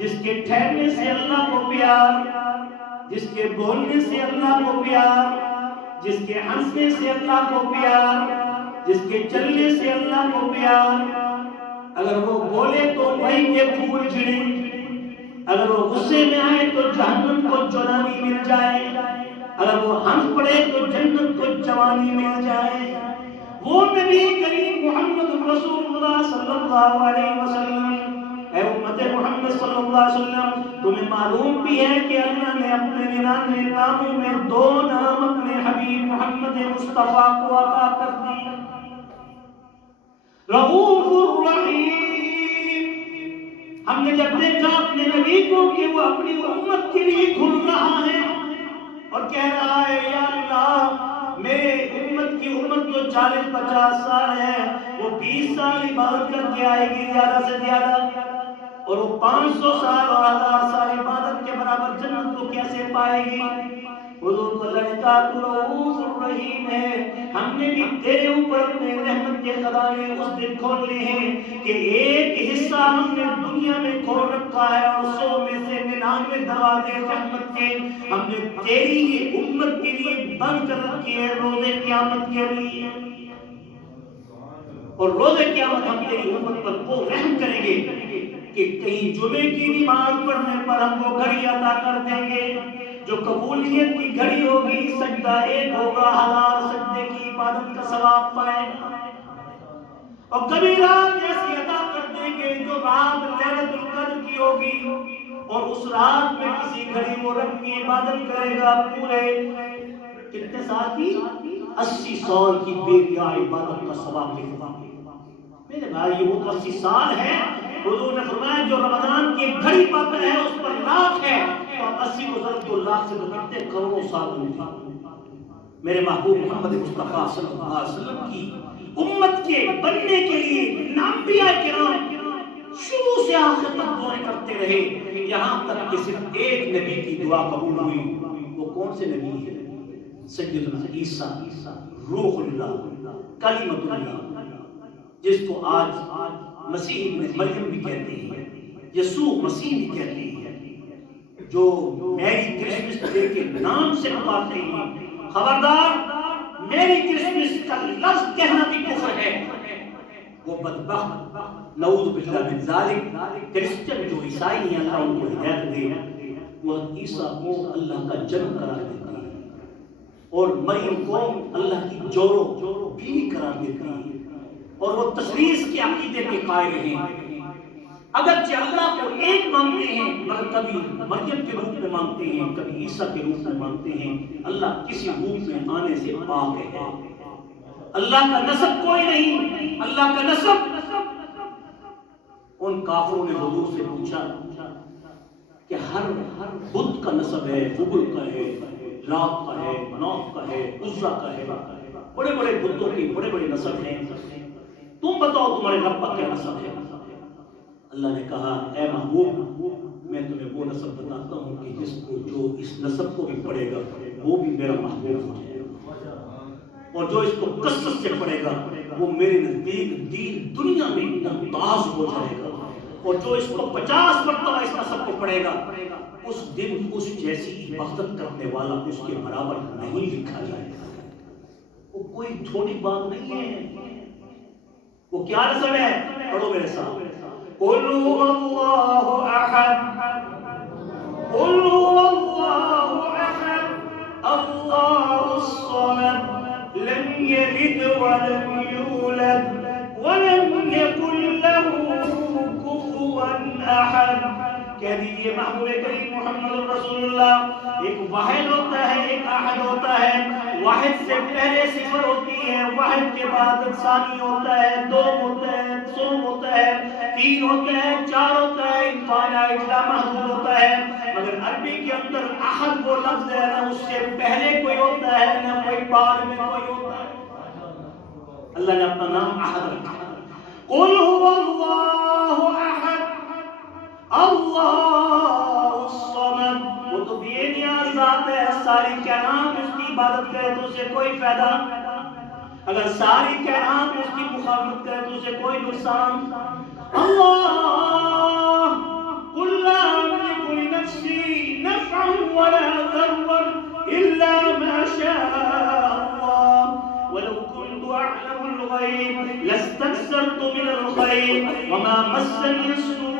جس کے ٹھہرنے سے اللہ کو پیار، جس کے بولنے سے اللہ کو پیار، جس کے ہنسنے سے اللہ کو پیار، جس کے چلنے سے اللہ کو پیار۔ اگر وہ بولے تو وہی کے پھول جھڑیں، اگر وہ غصے میں آئے تو جہنم کو جوانی مل جائے، اگر وہ ہنس پڑے تو جنت کو جوانی مل جائے۔ وہ نبی کریم محمد رسول اللہ صلی اللہ علیہ وسلم، اے امت محمد صلی اللہ علیہ وسلم، تمہیں معلوم بھی ہے کہ اللہ نے اپنے 99 ناموں میں 2 نام اپنے حبیب محمد مصطفیٰ کو عطا کر دی، رؤوف الرحیم۔ ہم نے جب دیکھا اپنے نبی کو کہ وہ اپنی امت کے لیے کھل رہا ہے اور کہہ رہا ہے یا اللہ میرے امت کی عمر تو 40-50 سال ہے، وہ 20 سال عبادت کر کے آئے گی زیادہ سے زیادہ، اور وہ 500 سال اور 1000 سال عبادت کے برابر جنت کو کیسے پائے گی؟ حضور کو اللہ نے کہا تو رؤوف الرحیم ہے، ہم نے بھی تیرے اوپر اپنے رحمت کے خزانے اس دن کھولنے ہیں کہ ایک حصہ ہم نے دنیا میں کھول رکھا ہے اور 100 میں سے 99 دروازے رحمت کے ہم نے تیری ہی امت کے لیے بند کر رکھے ہیں روزے قیامت کے لیے، اور روزے قیامت ہم تیری امت پر وہ رحم کریں گے کہ کہیں جمعے کی نماز پڑھنے پر ہم کو گھڑی عطا کر دیں گے، جو قبولیت کی گھڑی ہوگی، سجدہ 1 ہوگا، 1000 سجدے کی عبادت کا ثواب پائے گا، اور کبھی رات ایسی عطا کر دیں گے جو رات لیلۃ القدر کی ہوگی، اور اس رات میں کسی گھڑی وہ رب کی عبادت کرے گا پورے کتنے سال کی؟ 80 سال کی بے ریا عبادت کا ثواب ملے گا۔ میرے بھائی وہ 80 سال ہے، حضور نے فرمایا جو رمضان کی گھڑی پاتا ہے اس پر لاکھ ہے، تو 80 کو ضرب تو لاکھ سے بکتے کروڑوں سال ہوگا۔ میرے محبوب محمد مصطفیٰ صلی اللہ علیہ وسلم کی امت کے بننے کے لیے انبیاء کرام شروع سے آخر تک دعائیں کرتے رہے، یہاں تک کہ صرف ایک نبی کی دعا قبول ہوئی۔ وہ کون سے نبی ہے؟ سیدنا عیسیٰ روح اللہ کلمۃ اللہ، جس کو آج مسیح ابن مریم بھی کہتے ہیں، یسوع مسیح بھی کہتے ہیں، جو میری کرسمس ڈے کے نام سے پکارتے ہیں۔ خبردار، میری کرسمس کا لفظ کہنا بھی کفر ہے۔ وہ بدبخت نعوذ باللہ من ذالک کرسچن جو عیسائی ہیں، اللہ ان کو ہدایت دے، وہ عیسیٰ کو اللہ کا جنم قرار دیتے ہیں اور مریم کو اللہ کی جورو بیوی قرار دیتے ہیں، اور وہ تثلیث کے عقیدے کے قائل ہیں۔ اگرچہ اللہ کو ایک مانتے ہیں مگر کبھی مریم کے روپ میں مانگتے ہیں، کبھی عیسیٰ کے روپ میں مانگتے ہیں۔ اللہ کسی روپ میں آنے سے پاک ہے، اللہ کا نسب کوئی نہیں، اللہ کا نسب۔ ان کافروں نے حضور سے پوچھا کہ ہر بت کا نسب ہے، حبل کا ہے، لات کا ہے، مناف کا ہے، عزا کا ہے، بڑے بڑے بتوں کی بڑے بڑے نسب ہیں، تم بتاؤ تمہارے رب کا کیا نسب ہے؟ اللہ نے کہا اے محبوب میں تمہیں وہ نسب بتاتا ہوں کہ جس کو جو اس نسب کو بھی پڑھے گا وہ بھی میرا محبوب ہو جائے گا، اور جو اس کو کثرت سے پڑھے گا وہ میرے نزدیک دین دنیا میں ممتاز ہو جائے گا، اور جو اس کو 50 مرتبہ اس نسب کو پڑھے گا اس دن اس جیسی عبادت کرنے والا اس کے برابر نہیں لکھا جائے گا۔ وہ کوئی تھوڑی بات نہیں ہے۔ وہ کیا نسب ہے؟ پڑھو میرے ساتھ، قل هو اللہ احد، قل هو اللہ احد اللہ الصمد لم يلد ولم يولد ولم يكن له كفوا احد۔ کہہ دیجئے محبوب کریم محمد رسول اللہ، ایک واحد ہوتا ہے، ایک احد ہوتا ہے۔ واحد سے پہلے صفر ہوتی ہے، واحد کے بعد ثانی ہوتا ہے، دو ہوتا ہے، سو ہوتا ہے، 3 ہوتا ہے، 4 ہوتا ہے، انفائنائٹ محدود ہوتا ہے۔ مگر عربی کے اندر احد وہ لفظ ہے، نہ اس سے پہلے کوئی ہوتا ہے نہ کوئی بعد میں کوئی ہوتا ہے۔ اللہ نے اپنا نام احد رکھا، قل هو اللہ احد اللہ الصمد۔ وہ تو بے نیاز ذات ہے، ساری کائنات اس کی عبادت کرے تو اسے کوئی فائدہ، اگر ساری کائنات اس کی مخالفت کرے تو اسے کوئی نقصان۔ اللہ قل لا ولا ذرا إلا ما شاء الله ولو كنت أعلم الغيب لاستكثرت من الخير وما مسني السوء